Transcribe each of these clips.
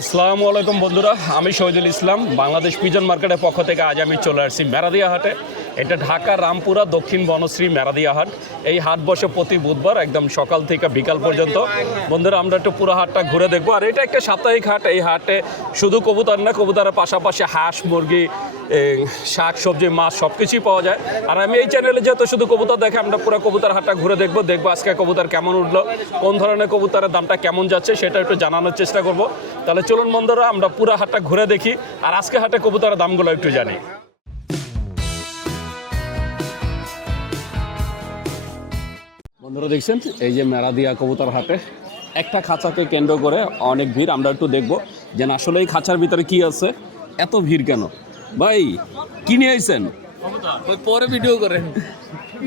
আসসালামু আলাইকুম বন্ধুরা, আমি শহীদুল ইসলাম। বাংলাদেশ পিজন মার্কেটের পক্ষ থেকে আজ আমি চলে আসছি মেরাদিয়া হাটে। এটা ঢাকা রামপুরা দক্ষিণ বনশ্রী মেরাদিয়া হাট। এই হাট বসে প্রতি বুধবার একদম সকাল থেকে বিকাল পর্যন্ত। বন্ধুরা, আমরা একটু পুরো হাটটা ঘুরে দেখবো। আর এটা একটা সাপ্তাহিক হাট। এই হাটে শুধু কবুতর না, কবুতরের পাশাপাশি হাঁস, মুরগি, শাক সবজি, মাছ সব কিছুই পাওয়া যায়। আর আমি এই চ্যানেলে যেহেতু শুধু কবুতর দেখে, আমরা পুরো কবুতর হাটটা ঘুরে দেখবো আজকে কবুতর কেমন উঠলো, কোন ধরনের কবুতরের দামটা কেমন যাচ্ছে সেটা একটু জানানোর চেষ্টা করব। তাহলে চলুন বন্ধুরা, আমরা পুরো হাটটা ঘুরে দেখি আর আজকে হাটে কবুতরের দামগুলো একটু জানি। বন্ধুরা দেখছেন, এই যে মেরাদিয়া কবুতর হাটে একটা খাঁচাকে কেন্দ্র করে অনেক ভিড়। আমরা একটু দেখবো যে আসলে এই খাঁচার ভিতরে কি আছে, এত ভিড় কেন। ভাই কি নিয়ে আইছেন? পরে ভিডিও করেন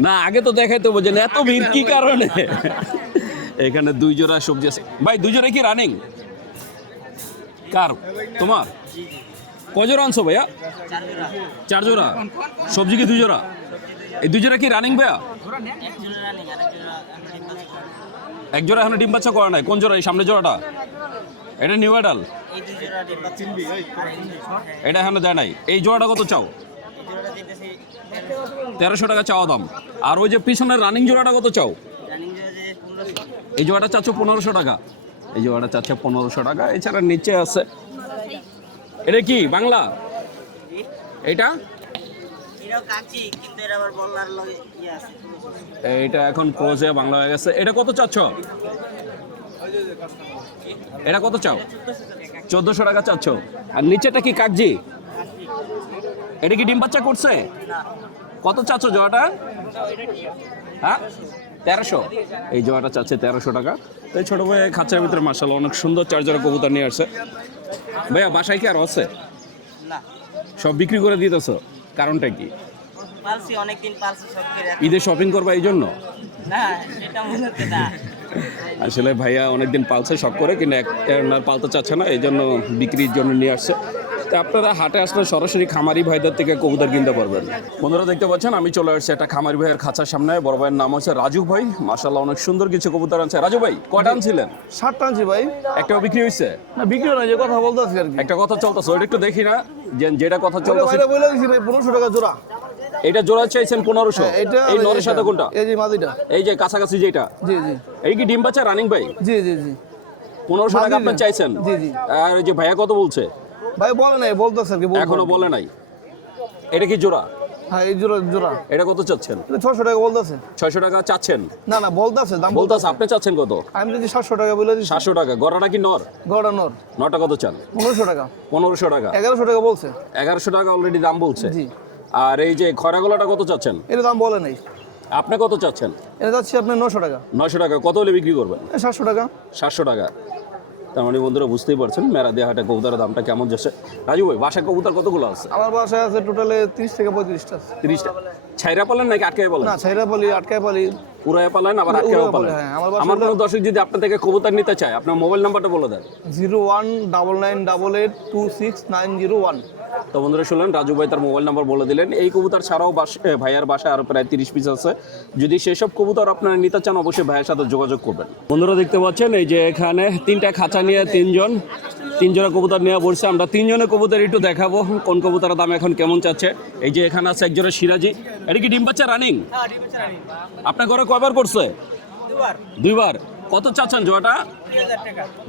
না, আগে তো দেখাইতে বোঝেন এত ভিড় কি কারণে। এখানে দুই জোড়া সবজি আছে। ভাই দুই জোড়া কি রানিং? কার? তোমার? কয় জোড়া আনছো ভাইয়া? চার জোড়া। সবজি কি দুই জোড়া? এই দুই জোড়া কি রানিং ভাইয়া? এক জোড়া এখনো ডিম বাচ্চা করা নাই। কোন জোড়া? এই সামনে জোড়াটা? এটা নিউ অ্যাডাল? এটা এখনো দেয় নাই। এই জোড়াটা কত চাও? 1300 টাকা চাওয়া দাম। আর ওই যে পিছনের রানিং জোড়াটা কত চাও? এই জোড়াটা চাচ্ছ 1500 টাকা। এই জোড়াটা চাচ্ছে 1500 টাকা। এছাড়া নিচে আছে, এটা কি বাংলা? এইটা এইটা এখন ক্রোজে বাংলা হয়ে গেছে। এটা কত চাচ্ছ? এটা কত চাও? 1400 টাকা চাচ্ছ। আর নিচেটা কি কাকজি? এটা কি ডিম বাচ্চা করছে? কত চাচ্ছ জোড়াটা? হ্যাঁ 1300। এই জোড়াটা চাচ্ছে 1300 টাকা। তো ছোট ভাই খাঁচার ভিতরে মাশাআল্লাহ অনেক সুন্দর চার্জার কবুতর নিয়ে আসছে। ভাইয়া বাসায় কি আর আছে? সব বিক্রি করে দিতেছ, কারণটা কি? ঈদে শপিং করবা এই জন্য? আসলে ভাইয়া অনেকদিন পালছে শখ করে, কিন্তু পালতে চাচ্ছে না, এই জন্য বিক্রির জন্য নিয়ে আসছে। তো আপনারা হাটে আসলে সরাসরি খামারি ভাইদের থেকে কবুতর কিনতে পারবেন। বন্ধুরা দেখতে পাচ্ছেন, আমি চলে আসছি একটা খামারি ভাইয়ের খাঁচার সামনে। বড় ভাইয়ের নাম হচ্ছে রাজু ভাই। মাশাআল্লাহ অনেক সুন্দর কিছু কবুতর আনছে। রাজু ভাই কয়টা আনছিলেন? 7টা আনছি ভাই। একটাও বিক্রি হয়েছে? না বিক্রি না, যে কথা বলতেছি আর কি। একটা কথা চলতেছে, ওইটা একটু দেখি না, যেটা কথা চলতেছে। ভাই বলে দিছি ভাই 1500 টাকা জোড়া। এটা জোড়া চাইছেন 1500? এটা এই নরের সাথে কোনটা? এই যে মাদিটা। এই যে কাছাকাছি যেটা? জি জি। এই কি ডিম বাচ্চা রানিং ভাই? জি জি জি। 1500 টাকা আপনি চাইছেন? জি জি। আর ওই যে ভাইয়া কত বলছে? ভাই বলে নাই, বলতেছে আর কি। এখনো বলে নাই। এটা কি জোড়া? হ্যাঁ এই জোড়া জোড়া। এটা কত চাচ্ছেন? এটা 600 টাকা বলতেছে। 600 টাকা চাচ্ছেন? না না বলতেছে, দাম বলতেছে। আপনি চাচ্ছেন কত? আমি যদি 700 টাকা বলে দিছি। 700 টাকা। গড়াটা কি নর? গড়া নর। নটা কত চান? 1500 টাকা। 1500 টাকা। 1100 টাকা বলছে। 1100 টাকা অলরেডি দাম বলছে। জি। আর এই যে খয়রাগোলাটা কত চাচ্ছেন? এটা দাম বলে নাই। আপনি কত চাচ্ছেন? এটা যাচ্ছে আপনার 900 টাকা। 900 টাকা। কত হলে বিক্রি করবেন? 700 টাকা। 700 টাকা। তার মানে বন্ধুরা বুঝতেই পারছেন মেরাদিয়া হাটে কবুতরের দামটা কেমন যাচ্ছে। রাজু ভাই বাসায় কবুতর কতগুলো আছে? আমার বাসায় আছে টোটালে 30 থেকে 35টা। 30টা। ছাইরা পালেন নাকি আটকায় পালেন? না ছাইরা পালি, আটকায় পালি। পুরায় পালেন আবার আটকায় পালেন? হ্যাঁ, আমার কোনো দর্শক যদি আপনার থেকে কবুতর নিতে চায়, আপনার মোবাইল নাম্বারটা বলে দেন। 019988269001। তো বন্ধুরা শুনলেন, রাজু ভাই তার মোবাইল নাম্বার বলে দিলেন। এই কবুতর ছাড়াও ভাইয়ার বাসায় আরো প্রায় 30 পিস আছে। যদি সেসব কবুতর আপনারা নিতে চান, অবশ্যই ভাইয়ের সাথে যোগাযোগ করবেন। বন্ধুরা দেখতে পাচ্ছেন, এই যে এখানে 3টা খাঁচা নিয়ে 3 জোড়া কবুতর নিয়ে বসছে। আমরা 3 জনের কবুতর একটু দেখাবো কোন কবুতরের দাম এখন কেমন চাচ্ছে। এই যে এখানে আছে এক জোড়া সিরাজি। এটা কি ডিম বাচ্চা রানিং? আপনার ঘরে কয়বার করছে? দুইবার। কত চাচ্ছেন জোড়াটা?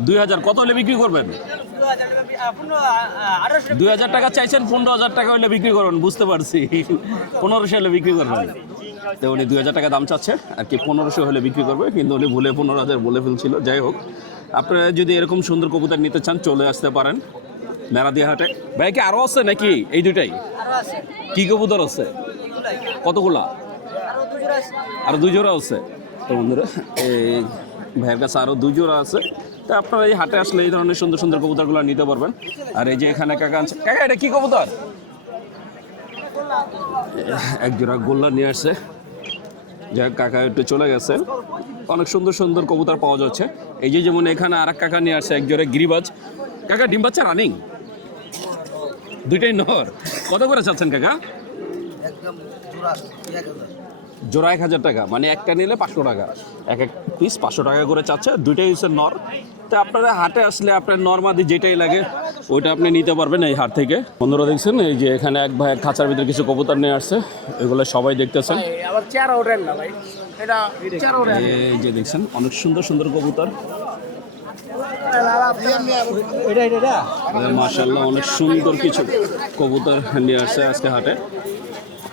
2000। কত হলে বিক্রি করবেন? 2000 টাকা চাইছেন, 15000 টাকা হলে বিক্রি করবেন। বুঝতে পারছি, 1500 হলে বিক্রি করবেন। তো উনি 2000 টাকা দাম চাচ্ছে আর কি, 1500 হলে বিক্রি করবে, কিন্তু উনি ভুলে 15000 বলে ফেলছিল। যাই হোক, আপনারা যদি এরকম সুন্দর কবুতর নিতে চান, চলে আসতে পারেন মেরাদিয়া হাটে। ভাই কি আরো আছে নাকি এই দুইটাই? কি কবুতর আছে? কতগুলা? আরো 2 জোড়া আছে। তো বন্ধুরা, এই ভাইয়ের কাছে আরো 2 জোড়া আছে। তো আপনারা এই হাটে আসলে এই ধরনের সুন্দর সুন্দর কবুতরগুলো নিতে পারবেন। আর এই যে এখানে কাকা আনছে। কাকা এটা কি কবুতর? এক জোড়া গোল্লা নিয়ে আসছে। যাই কাকা একটু চলে গেছে। অনেক সুন্দর সুন্দর কবুতর পাওয়া যাচ্ছে। এই যে যেমন এখানে আর এক কাকা নিয়ে আসছে এক জোড়া গিরিবাজ। কাকা ডিম বাচ্চা রানিং? দুইটাই নর। কত করে চাচ্ছেন কাকা? জোড়া 1000 টাকা। মানে একটা নিলে 500 টাকা। এক পিস 500 টাকা করে চাচ্ছে, দুইটাই হচ্ছে নর। তো আপনারা হাটে আসলে আপনার নরমাদি যেটাই লাগে ওইটা আপনি নিতে পারবেন এই হাট থেকে। বন্ধুরা দেখছেন এই যে এখানে এক ভাই খাঁচার ভিতরে কিছু কবুতর নিয়ে আসছে, এগুলো সবাই দেখতেছেন। আবার চেহারা ওঠেন না ভাই, এটা চেহারা ওঠেন। এই যে দেখছেন অনেক সুন্দর সুন্দর কবুতর, মাশাআল্লাহ অনেক সুন্দর কিছু কবুতর নিয়ে আসছে আজকে হাটে।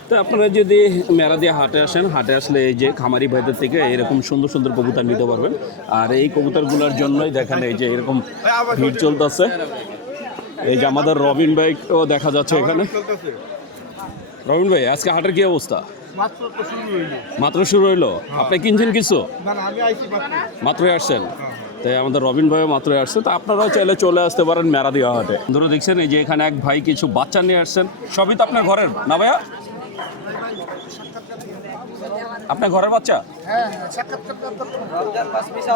তো আপনারা যদি মেরাদিয়া হাটে আসেন, হাটে আসলে এই যে খামারি ভাইদের থেকে এরকম সুন্দর সুন্দর কবুতর নিতে পারবেন। আর এই কবুতরগুলোর জন্যই দেখেন এই যে এরকম ভিড় চলতেছে। এই যে আমাদের রবিন ভাইও দেখা যাচ্ছে এখানে। রবিন ভাই, আজকে হাটের কি অবস্থা? মাত্র শুরু হইলো, আপনি কিনছেন কিছু? মাত্রই আসছেন? তাই আমাদের রবিন ভাইও মাত্রই আসছে। তো আপনারাও চাইলে চলে আসতে পারেন মেরাদিয়া হাটে। ধরো দেখছেন এই যে এখানে এক ভাই কিছু বাচ্চা নিয়ে আসছেন, সবই তো আপনার ঘরের না ভাইয়া? আপনার ঘরের বাচ্চা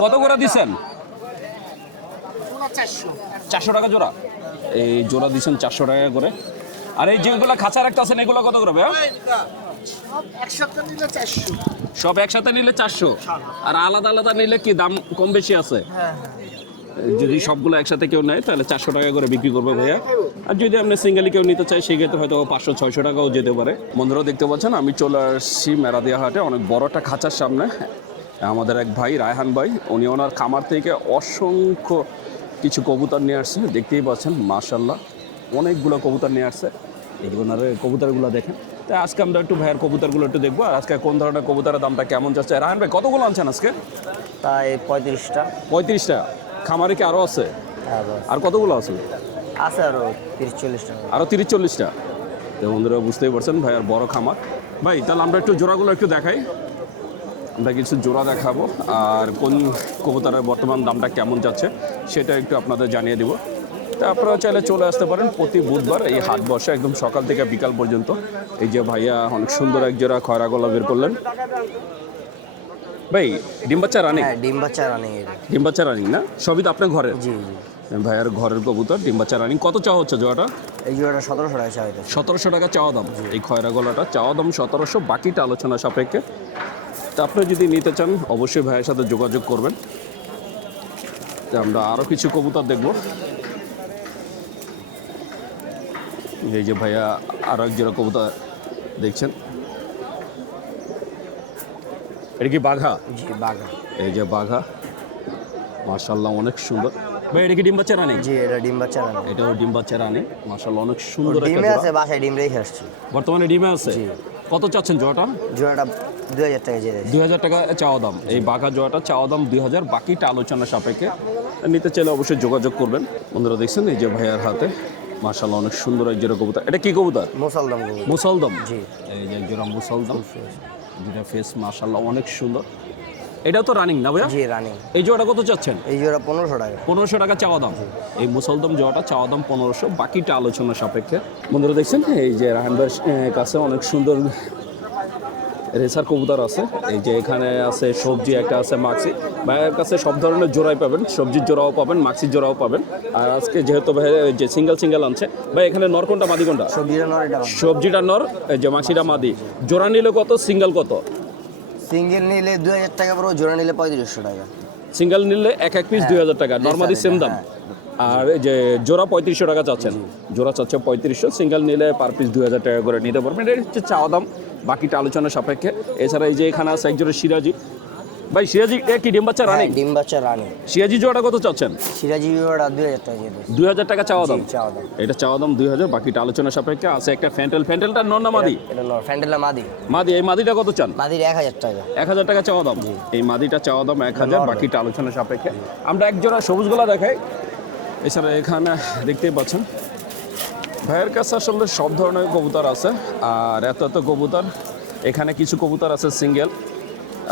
কত করে দিচ্ছেন? 400 টাকা জোড়া। এই জোড়া দিচ্ছেন 400 টাকা করে। আর এই যেগুলো খাঁচা রাখতে আছেন এগুলো কত করে ভাইয়া? সব একসাথে নিলে 400, আর আলাদা আলাদা নিলে কি দাম কম বেশি আছে? যদি সবগুলো একসাথে কেউ নেয় তাহলে 400 টাকা করে বিক্রি করবে ভাইয়া। আর যদি আপনি সিঙ্গেলি কেউ নিতে চায় সেক্ষেত্রে হয়তো 500-600 টাকাও যেতে পারে। বন্ধুরা দেখতে পাচ্ছেন আমি চলে আসছি মেরাদিয়া হাটে, অনেক বড় একটা খাঁচার সামনে। আমাদের এক ভাই রায়হান ভাই, উনি ওনার খামার থেকে অসংখ্য কিছু কবুতর নিয়ে আসছে, দেখতেই পাচ্ছেন মাশাআল্লাহ অনেকগুলো কবুতর নিয়ে আসছে। এই ওনার কবুতরগুলো দেখেন। তাই আজকে আমরা একটু ভাইয়ের কবুতরগুলো একটু দেখবো, আর আজকে কোন ধরনের কবুতরের দামটা কেমন যাচ্ছে। রায়হান ভাই কতগুলো আনছেন আজকে? তাই 35টা 35টা। খামারে কি আরও আছে? আর কতগুলো আছে? আছে আরো 30-40টা। আরও 30-40টা। তো বন্ধুরা বুঝতেই পারছেন ভাই আর বড় খামার। ভাই তাহলে আমরা একটু জোড়াগুলো একটু দেখাই, আমরা কিছু জোড়া দেখাবো আর কোন কবুতরের বর্তমান দামটা কেমন যাচ্ছে সেটা একটু আপনাদের জানিয়ে দেবো। তা আপনারা চাইলে চলে আসতে পারেন প্রতি বুধবার এই হাট বসে একদম সকাল থেকে বিকাল পর্যন্ত। এই যে ভাইয়া অনেক সুন্দর এক জোড়া খয়রা গলা বের করলেন। ভাই ডিম বাচ্চা রানিং? হ্যাঁ, ডিম বাচ্চা রানিং। ডিম বাচ্চা রানিং না? সবই তো আপনার ঘরে? জি ভাইয়ার ঘরের কবুতর ডিম বাচ্চা রানিং। কত চাওয়া হচ্ছে জোড়াটা? এই জোড়াটা 1700 টাকা চাওয়া হইতেছে। 1700 টাকা চাওয়া দাম। এই খয়রা গলাটা চাওয়া দাম 1700, বাকিটা আলোচনা সাপেক্ষে। তা আপনি যদি নিতে চান অবশ্যই ভাইয়ের সাথে যোগাযোগ করবেন। তা আমরা আরও কিছু কবুতর দেখব। এই যে ভাইয়া আরও এক জোড়া কবুতর দেখছেন, এটা কি বাঘা? জি বাঘা। এই যে বাঘা মাশাআল্লাহ অনেক সুন্দর। ভাই এটা কি ডিম বাচ্চা রানিং? জি এটা ডিম বাচ্চা রানিং। এটাও ডিম বাচ্চা রানিং মাশাআল্লাহ অনেক সুন্দর একটা ডিমে জোড়া। আছে, বাসায় ডিম রেখে আসছি। বর্তমানে ডিমে আছে? জি। কত চাচ্ছেন জোড়াটা? জোড়াটা 2000 টাকা যেতে। 2000 টাকা চাওয়া দাম। এই বাঘা জোড়াটা চাওয়া দাম 2000, বাকিটা আলোচনা সাপেক্ষে। নিতে চাইলে অবশ্যই যোগাযোগ করবেন। বন্ধুরা দেখছেন এই যে ভাইয়ার হাতে মাশাআল্লাহ অনেক সুন্দর এক জোড়া কবুতর। এটা কি কবুতর? মুসালদম। মুসালদম। জি এই যে এক জোড়া মুসালদম, যেটা ফেস মাশাআল্লাহ অনেক সুন্দর। এটাও তো রানিং না ভাইয়া? জি রানিং। এই জোড়াটা কত চাচ্ছেন? এই জোড়া 1500 টাকা। 1500 টাকা চাওয়া দাম। এই মুসলদম জোড়াটা চাওয়া দাম 1500, বাকিটা আলোচনা সাপেক্ষে। বন্ধুরা দেখছেন এই যে রাহান ভাইয়ের কাছে অনেক সুন্দর রেসার কবুতর আছে। এই যে এখানে আছে সবজি, একটা আছে মাক্সি। ভাইয়ের কাছে সব ধরনের জোড়াই পাবেন, সবজির জোড়াও পাবেন, মাক্সির জোড়াও পাবেন। আর আজকে যেহেতু ভাই যে সিঙ্গেল আনছে, ভাই এখানে নর কোনটা মাদি কোনটা? সবজিটা নর, এটা সবজিটা নর, এই যে মাক্সিটা মাদি। জোড়া নিলে কত, সিঙ্গেল কত? সিঙ্গেল নিলে 2000 টাকা পড়বে, জোড়া নিলে 3500 টাকা। সিঙ্গেল নিলে এক পিস 2000 টাকা, নর্মালি সেম দাম। আর এই যে জোড়া 3500 টাকা চাচ্ছেন, জোড়া চাচ্ছে 3500, সিঙ্গেল নিলে পার পিস 2000 টাকা করে নিতে পারবেন। এটা হচ্ছে চাওয়া দাম, বাকিটা আলোচনা সাপেক্ষে। এছাড়া এই যে এখানে আছে একজোড়া সিরাজি। ভাই সিরাজি কি ডিম বাচ্চা রানিং? ডিম বাচ্চা রানিং। সিরাজি জোড়া কত চাচ্ছেন? সিরাজি জোড়া 2000 টাকা যেতে। 2000 টাকা চাওয়া দাম। চাওয়া দাম। এটা চাওয়া দাম 2000, বাকিটা আলোচনা সাপেক্ষে। আছে একটা ফ্যান্টেলটা নর না মাদি? এটা নর, ফ্যান্টেলা মাদি। মাদি। এই মাদিটা কত চান? মাদির 1000 টাকা। 1000 টাকা চাওয়া দাম। এই মাদিটা চাওয়া দাম 1000, বাকিটা আলোচনা সাপেক্ষে। আমরা এক জোড়া সবুজ গলা দেখাই। এছাড়া এখানে দেখতেই পাচ্ছেন ভাইয়ের কাছে আসলে সব ধরনের কবুতর আছে। আর এত কবুতর, এখানে কিছু কবুতর আছে সিঙ্গেল,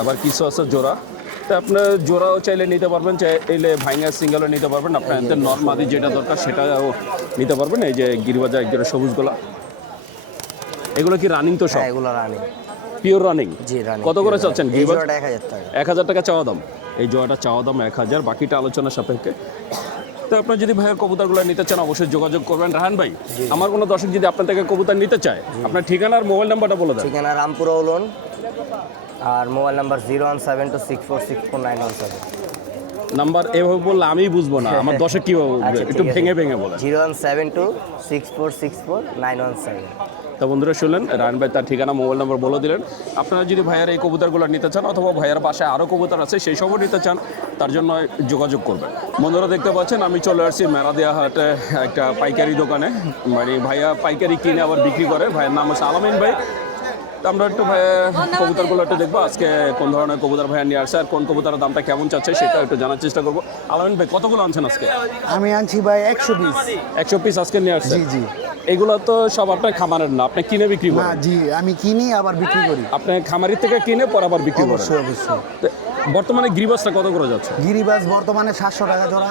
আবার কিছু আছে জোড়া। তো আপনার জোড়াও চাইলে নিতে পারবেন, চাইলে ভাইঙ্গা সিঙ্গেলও নিতে পারবেন। আপনার এতে নর্মাদি যেটা দরকার সেটাও নিতে পারবেন। এই যে গিরিবাজার এক জোড়া সবুজ গলা। এগুলো কি রানিং? তো সব হ্যাঁ এগুলো রানিং, পিওর রানিং। জি রানিং। কত করে চাচ্ছেন? এই জোড়াটা 1000 টাকা। 1000 টাকা চাওয়া দাম। এই জোড়াটা চাওয়া দাম 1000, বাকিটা আলোচনা সাপেক্ষে। তো আপনার যদি ভাইয়ের কবুতরগুলো নিতে চান অবশ্যই যোগাযোগ করবেন। রাহান ভাই, আমার কোনো দর্শক যদি আপনার থেকে কবুতর নিতে চায়, আপনার ঠিকানা আর মোবাইল নাম্বারটা বলে দেন। ঠিকানা রামপুরা উলন, আর মোবাইল নাম্বার 01726464917। নাম্বার এভাবে বললে আমি বুঝবো না, আমার দর্শক কীভাবে বুঝবে? আচ্ছা, একটু ঠিক আছে। ভেঙে ভেঙে বলে। 01726464917। তা বন্ধুরা শুনলেন, রায়ন ভাই তার ঠিকানা, মোবাইল নাম্বার বলে দিলেন। আপনারা যদি ভাইয়ার এই কবুতরগুলো নিতে চান অথবা ভাইয়ার বাসায় আরও কবুতর আছে সেই সবও নিতে চান, তার জন্য যোগাযোগ করবেন। বন্ধুরা দেখতে পাচ্ছেন আমি চলে আসছি মেরাদিয়া হাটে একটা পাইকারি দোকানে, মানে ভাইয়া পাইকারি কিনে আবার বিক্রি করে। ভাইয়ের নাম হচ্ছে আলামিন ভাই। তো আমরা একটু ভাইয়া কবুতরগুলো একটু দেখবো আজকে কোন ধরনের কবুতর ভাইয়া নিয়ে আসছে আর কোন কবুতরের দামটা কেমন চাচ্ছে সেটা একটু জানার চেষ্টা করবো। আলামিন ভাই কতগুলো আনছেন আজকে? আমি আনছি ভাই 100 পিস। 100 পিস আজকে নিয়ে আসছে? জি জি। এগুলো তো সব আপনার খামারের না, আপনি কিনে বিক্রি না করেন? জি, আমি কিনি আবার বিক্রি করি। আপনি খামারি থেকে কিনে পর আবার বিক্রি করেন? অবশ্যই অবশ্যই। তো বর্তমানে গিরিবাসটা কত করে যাচ্ছে? গিরিবাজ বর্তমানে 700 টাকা জোড়া।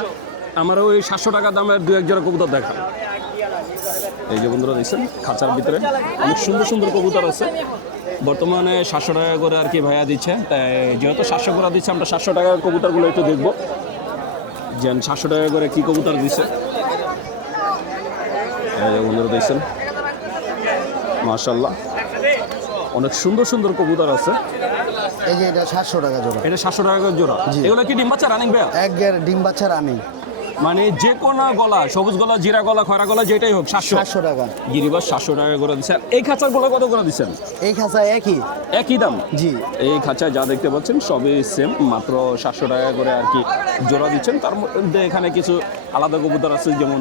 আমার ওই 700 টাকা দামের দু এক জোড়া কবুতর দেখান। এই যে বন্ধুরা দেখছেন খাঁচার ভিতরে অনেক সুন্দর সুন্দর কবুতর আছে। বর্তমানে 700 টাকা করে আর কি ভাইয়া দিচ্ছে। তাই যেহেতু 700 করে দিচ্ছে, আমরা 700 টাকার কবুতরগুলো একটু দেখবো যে 700 টাকা করে কী কবুতর দিচ্ছে। এই যে বন্ধুরা দেখছেন মাশাআল্লাহ অনেক সুন্দর সুন্দর কবুতর আছে। এই যে এটা 700 টাকা জোড়া। এটা 700 টাকা করে জোড়া। এগুলো কি ডিম বাচ্চা রানিং ভাইয়া? এক ডিম বাচ্চা রানি। মানে যে কোনো গলা, সবুজ গলা, জিরা গলা, খয়রা গলা, যেটাই হোক 700 টাকা। গিরিবাস 700 টাকা করে দিচ্ছেন। এই খাঁচাগুলো কত করে দিচ্ছেন? এই খাঁচা একই। একই দাম? জি। এই খাঁচায় যা দেখতে পাচ্ছেন সবই সেম, মাত্র 700 টাকা করে আর কি জোড়া দিচ্ছেন। তার মধ্যে এখানে কিছু আলাদা কবুতর আছে, যেমন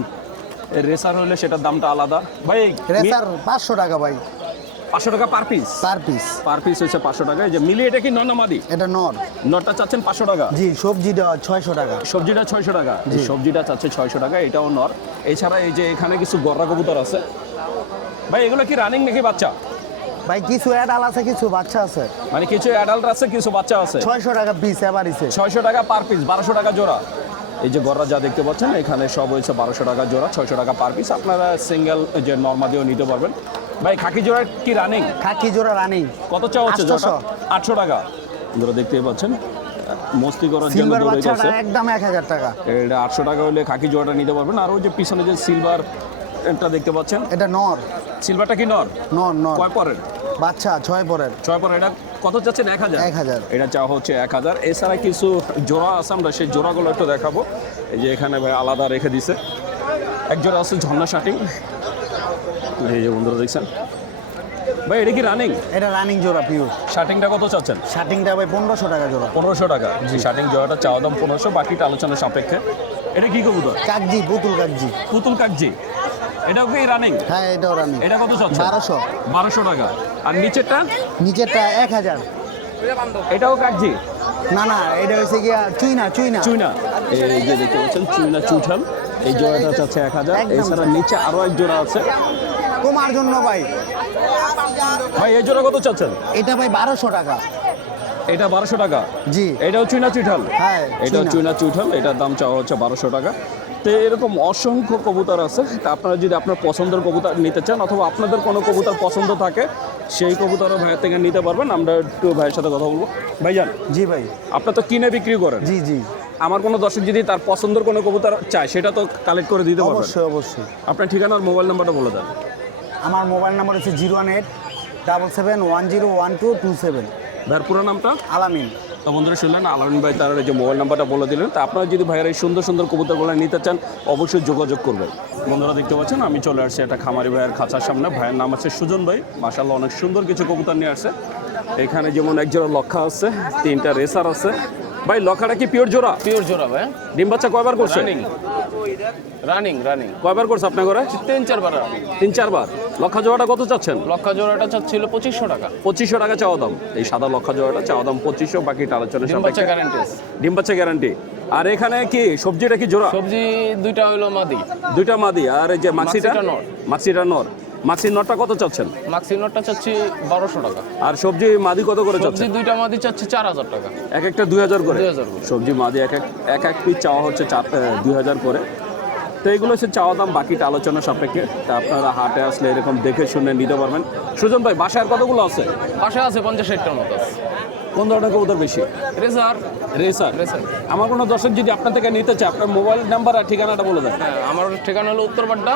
রেসার হলে সেটার দামটা আলাদা। ভাই রেসার 500 টাকা ভাই। 500 টাকা per piece? Per piece. Per piece হচ্ছে 500 টাকা। এই যে মিলিয়ে এটা কি নর না মাদি? এটা নর। নরটা চাচ্ছেন 500 টাকা? জি। সবজিটা 600 টাকা। সবজিটা 600 টাকা? এই সবজিটা চাচ্ছে 600 টাকা, এটাও নর। এছাড়া এই যে এখানে কিছু গররা কবুতর আছে। ভাই এগুলো কি রানিং নাকি বাচ্চা? ভাই কিছু অ্যাডাল আছে, কিছু বাচ্চা আছে। মানে কিছু অ্যাডাল্ট আছে, কিছু বাচ্চা আছে। 600 টাকা পিস এভারেজে। 600 টাকা পার পিস, 1200 টাকা জোড়া। এই যে গররা যা দেখতে পাচ্ছেন এখানে সব হয়েছে 1200 টাকা জোড়া, 600 টাকা পার পিস। আপনারা সিঙ্গেল যে নর্মা দিয়েও নিতে পারবেন। ভাই খাকি জোড়া কি রানিং? খাকি জোড়া রানি। কত চাওয়া হচ্ছে 800 জোড়া? 800 টাকা। আপনারা দেখতেই পাচ্ছেন মস্তি করার জন্য সিলভার দৌড়ে বাচ্চাটা গেছে। একদম 1000 টাকা। এটা 800 টাকা হলে খাকি জোড়াটা নিতে পারবেন। আর ওই যে পিছনে যে সিলভার এটা দেখতে পাচ্ছেন, এটা নর। সিলভারটা কি নর? নর নর। কয় পরের? বাচ্চা 6 পরের। 6 পরের। এটা কত চাচ্ছেন? 1000? 1000। এটা চাওয়া হচ্ছে 1000। এছাড়া কিছু জোড়া আছে, আমরা সেই জোড়াগুলো একটু দেখাবো। এই যে এখানে ভাই আলাদা রেখে দিছে। এক জোড়া আছে ঝর্ণা শাটিং, এই যে বন্ধুরা দেখছেন। ভাই এটা কি রানিং? এটা রানিং জোড়া পিওর। শাটিংটা কত চাচ্ছেন? শার্টিংটা ভাই 1500 টাকা জোড়া। 1500 টাকা। শাটিং জোড়াটা চাওয়া দাম 1500, বাকিটা আলোচনার সাপেক্ষে। এটা কি কবুতর? কাকজি, পুতুল কাকজি। পুতুল কাকজি। এটাও কি রানিং? হ্যাঁ এটাও রানিং। এটা কত চাচ্ছেন? 1200। 1200 টাকা। আর নিচেরটা? নিচেরটা 1000। এটাও কাকজি? না না, এটা হচ্ছে গিয়া চুইনা চুইনা। চুইনা। এই যে দেখতে পাচ্ছেন চুইনা চুইঠাল। এই জোড়াটা চাচ্ছে 1000। একদম। এছাড়া নিচে আরো এক জোড়া আছে। তোমার জন্য ভাই। ভাই এই জোড়া কত চাচ্ছেন? এটা ভাই 1200 টাকা। এটা 1200 টাকা? জি। এটাও চুইনা চুইঠাল? হ্যাঁ, এটাও চুইনা। চুইনা চুইঠাল। এটার দাম চাওয়া হচ্ছে 1200 টাকা। তো এরকম অসংখ্য কবুতর আছে। তা আপনারা যদি আপনার পছন্দের কবুতর নিতে চান অথবা আপনাদের কোনো কবুতর পছন্দ থাকে সেই কবুতরও ভাইয়ের থেকে নিতে পারবেন। আমরা একটু ভাইয়ের সাথে কথা বলবো। ভাইজান জি ভাই। আপনার তো কিনে বিক্রি করেন। জি জি। আমার কোনো দর্শক যদি তার পছন্দের কোনো কবুতর চায় সেটা তো কালেক্ট করে দিতে পারবেন। অবশ্যই অবশ্যই। আপনার ঠিকানা আর মোবাইল নাম্বারটা বলে দেন। আমার মোবাইল নাম্বার হচ্ছে 01877101227। ভাইয়ের পুরো নামটা? আলামিন। তো বন্ধুরা শুনলেন আলামিন ভাই তার এই যে মোবাইল নাম্বারটা বলে দিলেন। তা আপনারা যদি ভাইয়ের এই সুন্দর সুন্দর কবুতরগুলো নিতে চান অবশ্যই যোগাযোগ করবেন। বন্ধুরা দেখতে পাচ্ছেন আমি চলে আসছি একটা খামারি ভাইয়ের খাঁচার সামনে। ভাইয়ের নাম আছে সুজন ভাই। মাশাআল্লাহ অনেক সুন্দর কিছু কবুতর নিয়ে আসছে। এখানে যেমন এক জোড়া লক্ষা আছে, 3টা রেসার আছে। ভাই লক্ষাটা কি পিওর জোড়া? পিওর জোড়া ভাই। ডিম বাচ্চা কয়বার করছে? রানিং রানিং কয়বার করছে আপনার ঘরে? 3-4 বার। 3-4 বার। লক্ষা জোড়াটা কত চাচ্ছেন? লক্ষা জোড়াটা চাচ্ছিল 2500 টাকা। 2500 টাকা চাওয়া দাম। এই সাদা লক্ষা জোড়াটা চাওয়া দাম 2500, বাকিটা আলোচনা ডিম বাচ্চা গ্যারান্টি আছে। ডিম বাচ্চা গ্যারান্টি। আর এখানে কি সবজিটা কি জোড়া? সবজি দুইটা হলো মাদি। দুইটা মাদি। আর এই যে মাক্সিটা? মাক্সিটা নর। মাক্সিটা নর। মাক্সির নরটা কত চাচ্ছেন? মাক্সি নটটা চাচ্ছি 1200 টাকা। আর সবজি মাদি কত করে সবজি চাচ্ছেন? দুইটা মাদি চাচ্ছি 4000 টাকা। এক একটা 2000 করে? 2000 করে। সবজি মাদি এক পিস চাওয়া হচ্ছে 2000 করে। তো এগুলো হচ্ছে চাওয়া দাম, বাকিটা আলোচনা সাপেক্ষে। তা আপনারা হাটে আসলে এরকম দেখে শুনে নিতে পারবেন। সুজন ভাই বাসায় আর কতগুলো আছে? পাশে আছে 50-60টার মতো আছে। কোন ধরনের কবুতর বেশি? রেজার। রেসার। রেসার। আমার কোনো দর্শক যদি আপনার থেকে নিতে চায় আপনার মোবাইল নাম্বার আর ঠিকানাটা বলে দেন। হ্যাঁ, আমার ঠিকানা হলো উত্তরপাড্ডা।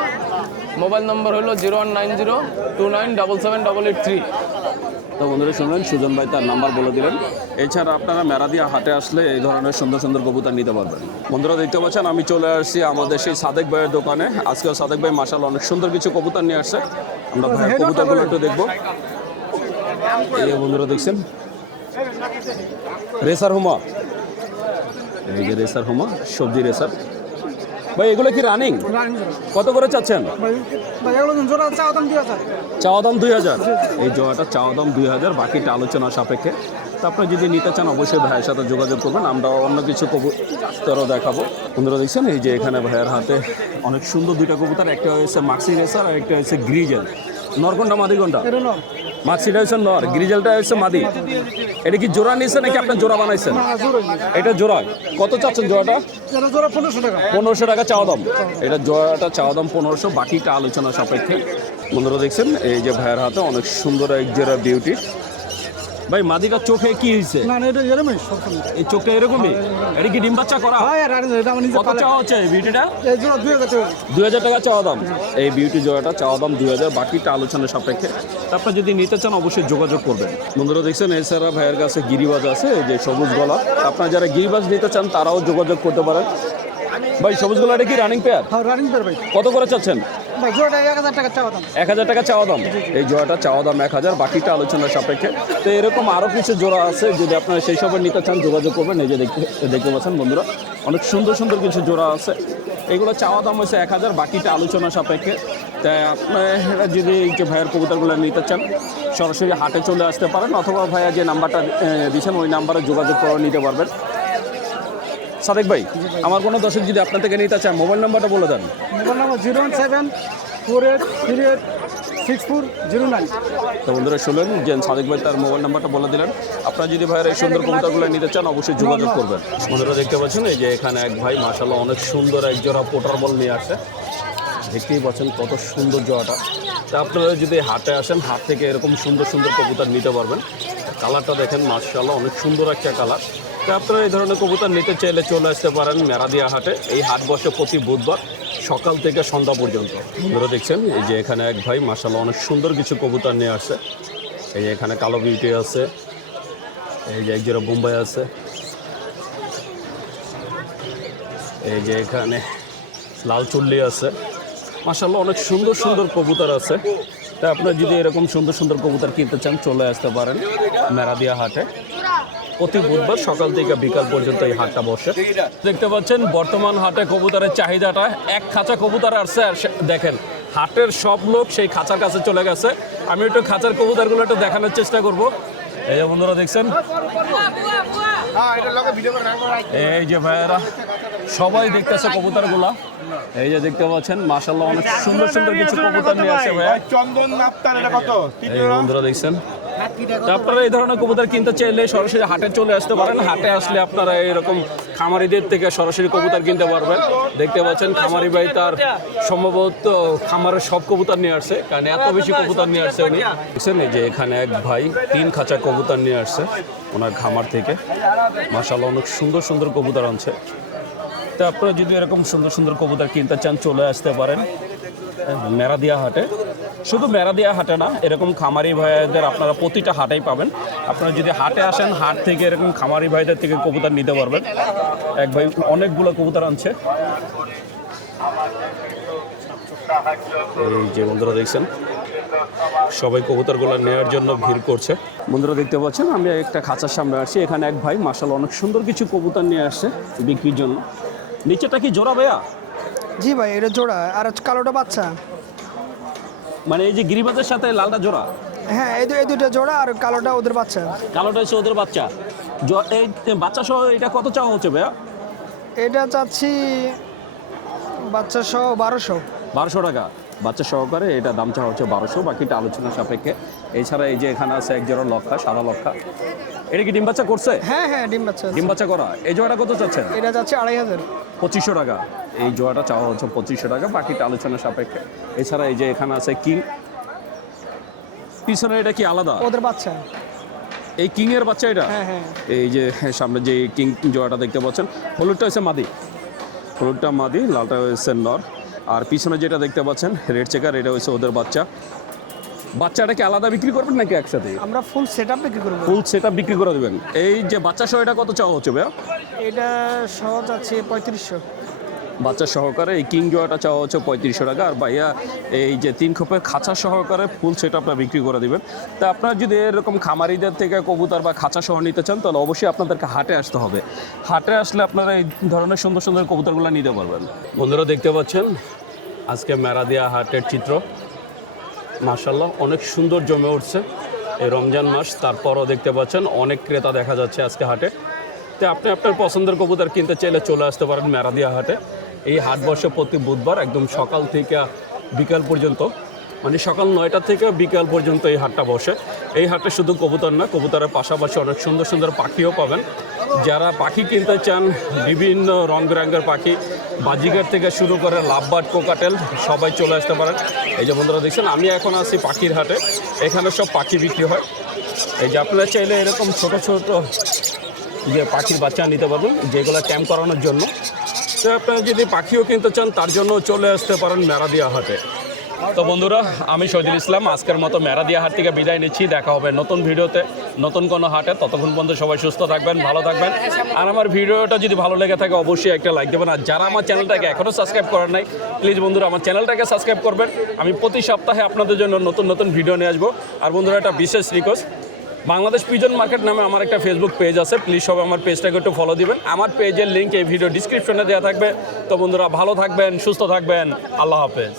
মোবাইল নম্বর হলো 019029777883। তো বন্ধুরা শুনলেন, সুজন ভাই তার নাম্বার বলে দিলেন। এছাড়া আপনারা মেরাদিয়া হাটে আসলে এই ধরনের সুন্দর সুন্দর কবুতর নিতে পারবেন। বন্ধুরা দেখতে পাচ্ছেন আমি চলে আসছি আমাদের সেই সাদেক ভাইয়ের দোকানে। আজকেও সাদেক ভাই মাশাআল্লাহ অনেক সুন্দর কিছু কবুতর নিয়ে আসছে। আমরা ভাইয়ের কবুতরগুলো একটু দেখবো। এই যে বন্ধুরা দেখছেন রেসার হুমা, এই যে রেসার হুমা, সবজি রেসার। ভাই এগুলো কি রানিং? কত করে চাচ্ছেন? চাওয়া দাম 2000। এই জোড়াটা চাওয়া দাম 2000, বাকিটা আলোচনা সাপেক্ষে। তো আপনি যদি নিতে চান অবশ্যই ভাইয়ের সাথে যোগাযোগ করবেন, আমরা অন্য কিছু কবুতরও দেখাবো। বন্ধুরা দেখছেন এই যে এখানে ভাইয়ের হাতে অনেক সুন্দর দুইটা কবুতর, একটা হচ্ছে মাক্সি রেসার আর একটা হচ্ছে গ্রিজেল। নরকোনটা মাদি কোনটা? মাক্সিটা হচ্ছে নর, গ্রিজেলটা হচ্ছে মাদি। এটা কি জোড়া নিয়েছে নাকি আপনার জোড়া বানাইছেন? এটা জোড়া। কত চাচ্ছেন জোড়াটা? 1500 টাকা চাওয়া দাম। এটা জোড়াটা চাওয়া দাম 1500, বাকিটা আলোচনা সাপেক্ষে। বন্ধুরা দেখছেন এই যে ভাইয়ের হাতে অনেক সুন্দর এক জোড়া বিউটি। ভাই মাদিকার চোখে কি হয়েছে? এই চোখটা এরকমই? এটা কি ডিম বাচ্চা করা? কত চাওয়া হচ্ছে এই বিউটিটা? 2000 টাকা চাওয়া দাম। এই বিউটি জোড়াটা চাওয়া দাম 2000, বাকিটা আলোচনা সাপেক্ষে। তারপর যদি নিতে চান অবশ্যই যোগাযোগ করবেন। বন্ধুরা দেখছেন এছাড়া ভাইয়ের কাছে গিরিবাজ আছে, এই যে সবুজ গলা। আপনারা যারা গিরিবাজ নিতে চান তারাও যোগাযোগ করতে পারেন। ভাই সবুজ গলাটা কি রানিং পেয়ার? কত করে চাচ্ছেন? 1000 টাকা চাওয়া দাম। এই জোড়াটা চাওয়া দাম 1000, বাকিটা আলোচনার সাপেক্ষে। তো এরকম আরও কিছু জোড়া আছে, যদি আপনারা সেই সবের নিতে চান যোগাযোগ করবেন। এই যে দেখতে পাচ্ছেন বন্ধুরা অনেক সুন্দর সুন্দর কিছু জোড়া আছে। এগুলো চাওয়া দাম হচ্ছে 1000, বাকিটা আলোচনা সাপেক্ষে। তাই আপনারা যদি এই যে ভাইয়ের কবুতরগুলো নিতে চান সরাসরি হাটে চলে আসতে পারেন, অথবা ভাইয়া যে নাম্বারটা দিয়েছেন ওই নাম্বারে যোগাযোগ করে নিতে পারবেন। সাদেক ভাই, আমার কোনো দর্শক যদি আপনার থেকে নিতে চান মোবাইল নাম্বারটা বলে দেন। Mobile number 01748386409। তো বন্ধুরা শুনলেন যে সাদেক ভাই তার মোবাইল নাম্বারটা বলে দিলেন। আপনারা যদি ভাইয়ের এই সুন্দর কবুতরগুলো নিতে চান অবশ্যই যোগাযোগ করবেন। বন্ধুরা দেখতে পাচ্ছেন এই যে এখানে এক ভাই মাশাআল্লাহ অনেক সুন্দর এক জোড়া পোটার বল নিয়ে আসে। দেখতেই পাচ্ছেন কত সুন্দর জোড়াটা। তা আপনারা যদি হাটে আসেন হাট থেকে এরকম সুন্দর সুন্দর কবুতর নিতে পারবেন। কালারটা দেখেন মাশাআল্লাহ অনেক সুন্দর একটা কালার। তো আপনারা এই ধরনের কবুতর নিতে চাইলে চলে আসতে পারেন মেরাদিয়া হাটে। এই হাট বসে প্রতি বুধবার সকাল থেকে সন্ধ্যা পর্যন্ত। আপনারা দেখছেন এই যে এখানে এক ভাই মাশাআল্লাহ অনেক সুন্দর কিছু কবুতর নিয়ে আসছে। এই যে এখানে কালো বিউটি আছে, এই যে এক জোড়া বোম্বাই আছে, এই যে এখানে লাল চুল্লি আছে। মাশাআল্লাহ অনেক সুন্দর সুন্দর কবুতর আছে। তা আপনারা যদি এরকম সুন্দর সুন্দর কবুতর কিনতে চান চলে আসতে পারেন মেরাদিয়া হাটে। প্রতি বুধবার সকাল থেকে বিকাল পর্যন্ত এই হাটটা বসে। দেখতে পাচ্ছেন বর্তমান হাটে কবুতরের চাহিদাটা, এক খাঁচা কবুতর আসছে আর দেখেন হাটের সব লোক সেই খাঁচার কাছে চলে গেছে। আমি একটু খাঁচার কবুতরগুলো একটু দেখানোর চেষ্টা করব। এই যে বন্ধুরা দেখছেন এই যে ভাইয়েরা সবাই দেখতেছে কবুতরগুলা। এই যে দেখতে পাচ্ছেন মাশাআল্লাহ অনেক সুন্দর সুন্দর কিছু কবুতর নিয়ে আসছে ভাইয়া। চন্দন নাপ্তার এটা কত? এই বন্ধুরা দেখছেন। আপনারা এই ধরনের কবুতর কিনতে চাইলে সরাসরি হাটে চলে আসতে পারেন। হাটে আসলে আপনারা এরকম খামারিদের থেকে সরাসরি কবুতর কিনতে পারবেন। দেখতে পাচ্ছেন খামারি ভাই তার সম্ভবত খামারের সব কবুতর নিয়ে আসছে, কারণ এত বেশি কবুতর নিয়ে আসছে উনি। দেখছেন এই যে এখানে এক ভাই 3 খাঁচা কবুতর নিয়ে আসছে ওনার খামার থেকে। মাশাআল্লাহ অনেক সুন্দর সুন্দর কবুতর আনছে। তো আপনারা যদি এরকম সুন্দর সুন্দর কবুতর কিনতে চান চলে আসতে পারেন মেরাদিয়া হাটে। শুধু মেরাদিয়া হাটে না, এরকম খামারি ভাইদের আপনারা প্রতিটা হাটেই পাবেন। আপনারা যদি হাটে আসেন হাট থেকে এরকম খামারি ভাইদের থেকে কবুতর নিতে পারবেন। এক ভাই অনেকগুলো কবুতর আনছে। এই যে বন্ধুরা দেখছেন সবাই কবুতরগুলো নেওয়ার জন্য ভিড় করছে। বন্ধুরা দেখতে পাচ্ছেন আমি একটা খাঁচার সামনে আসছি। এখানে এক ভাই মাশাআল্লাহ অনেক সুন্দর কিছু কবুতর নিয়ে আসছে বিক্রির জন্য। নিচেটা কি জোড়া ভাইয়া? জি ভাই, এটা জোড়া আর কালোটা বাচ্চা। মানে এই যে গিরিবাজের সাথে লালটা জোড়া? হ্যাঁ, এই দুটো জোড়া আর কালোটা ওদের বাচ্চা। কালোটা হচ্ছে ওদের বাচ্চা। এই বাচ্চা সহ এটা কত চাওয়া হচ্ছে ভাইয়া? এটা চাচ্ছি বাচ্চা সহ 1200 টাকা। বাচ্চা সহকারে এটা দাম চাওয়া হচ্ছে 1200, বাকিটা আলোচনা সাপেক্ষে। এছাড়া এই যে এখানে আছে এক জোড়া লক্ষা, সাদা লক্ষা। এটা কি ডিম বাচ্চা করছে? হ্যাঁ হ্যাঁ, ডিম বাচ্চা। ডিম বাচ্চা করা। এই জোড়াটা কত চাচ্ছেন? এটা চাচ্ছি 2500। 2500 টাকা। এই জোড়াটা চাওয়া হচ্ছে 2500 টাকা, বাকিটা আলোচনা সাপেক্ষে। এছাড়া এই যে এখানে আছে কিং। পিছনে এটা কি আলাদা? ওদের বাচ্চা। এই কিং এর বাচ্চা এটা? হ্যাঁ হ্যাঁ। এই যে সামনে যে কিং জোড়াটা দেখতে পাচ্ছেন, হলুদটা হচ্ছে মাদি, হলুদটা মাদি, লালটা হচ্ছে নর। আর পিছনে যেটা দেখতে পাচ্ছেন রেড চেকার, এটা হচ্ছে ওদের বাচ্চা। বাচ্চাটাকে আলাদা বিক্রি করবেন নাকি একসাথে? আমরা ফুল সেট আপ বিক্রি করবো। ফুল সেট বিক্রি করে দেবেন। এই যে বাচ্চা সহ এটা কত চাওয়া হচ্ছে ভাইয়া? এটা সহজ আছে 3500। বাচ্চা সহকারে এই কিং জয়টা চাওয়া হচ্ছে 3500 টাকা। আর ভাইয়া এই যে 3 খোপের খাঁচা সহকারে ফুল সেট আপনারা বিক্রি করে দিবেন। তা আপনারা যদি এরকম খামারিদের থেকে কবুতর বা খাঁচা সহ নিতে চান তাহলে অবশ্যই আপনাদেরকে হাটে আসতে হবে। হাটে আসলে আপনারা এই ধরনের সুন্দর সুন্দর কবুতরগুলো নিতে পারবেন। বন্ধুরা দেখতে পাচ্ছেন আজকে মেরাদিয়া হাটের চিত্র। মাশাআল্লাহ অনেক সুন্দর জমে উঠছে এই রমজান মাস, তারপরও দেখতে পাচ্ছেন অনেক ক্রেতা দেখা যাচ্ছে আজকে হাটে। তো আপনি আপনার পছন্দের কবুতর কিনতে চাইলে চলে আসতে পারেন মেরাদিয়া হাটে। এই হাট বসে প্রতি বুধবার একদম সকাল থেকে বিকাল পর্যন্ত, মানে সকাল 9টা থেকে বিকাল পর্যন্ত এই হাটটা বসে। এই হাটে শুধু কবুতর না, কবুতরের পাশাপাশি অনেক সুন্দর সুন্দর পাখিও পাবেন। যারা পাখি কিনতে চান, বিভিন্ন রং বেরঙের পাখি, বাজিগার থেকে শুরু করে লাভবার্ড, কোকাটেল সবাই চলে আসতে পারেন। এই যে বন্ধুরা দেখছেন আমি এখন আছি পাখির হাটে, এখানে সব পাখি বিক্রি হয়। এই যে আপনারা চাইলে এরকম ছোট ছোট যে পাখির বাচ্চা নিতে পারবেন, যেগুলো ক্যাম্প করানোর জন্য। তো আপনারা যদি পাখিও কিনতে চান তার জন্য চলে আসতে পারেন মেরাদিয়া হাটে। তো বন্ধুরা আমি শহীদুল ইসলাম আজকের মতো মেরাদিয়া হাট থেকে বিদায় নিচ্ছি। দেখা হবে নতুন ভিডিওতে, নতুন কোনো হাটে। ততক্ষণ পর্যন্ত সবাই সুস্থ থাকবেন, ভালো থাকবেন। আর আমার ভিডিওটা যদি ভালো লেগে থাকে অবশ্যই একটা লাইক দেবেন। আর যারা আমার চ্যানেলটাকে এখনও সাবস্ক্রাইব করেন নাই, প্লিজ বন্ধুরা আমার চ্যানেলটাকে সাবস্ক্রাইব করবেন। আমি প্রতি সপ্তাহে আপনাদের জন্য নতুন নতুন ভিডিও নিয়ে আসবো। আর বন্ধুরা একটা বিশেষ রিকোয়েস্ট, বাংলাদেশ পিজন মার্কেট নামে আমার একটা ফেসবুক পেজ আছে, প্লিজ সবাই আমার পেজটাকে একটু ফলো দিবেন। আমার পেজের লিঙ্ক এই ভিডিও ডিসক্রিপশনে দেওয়া থাকবে। তো বন্ধুরা ভালো থাকবেন, সুস্থ থাকবেন, আল্লাহ হাফেজ।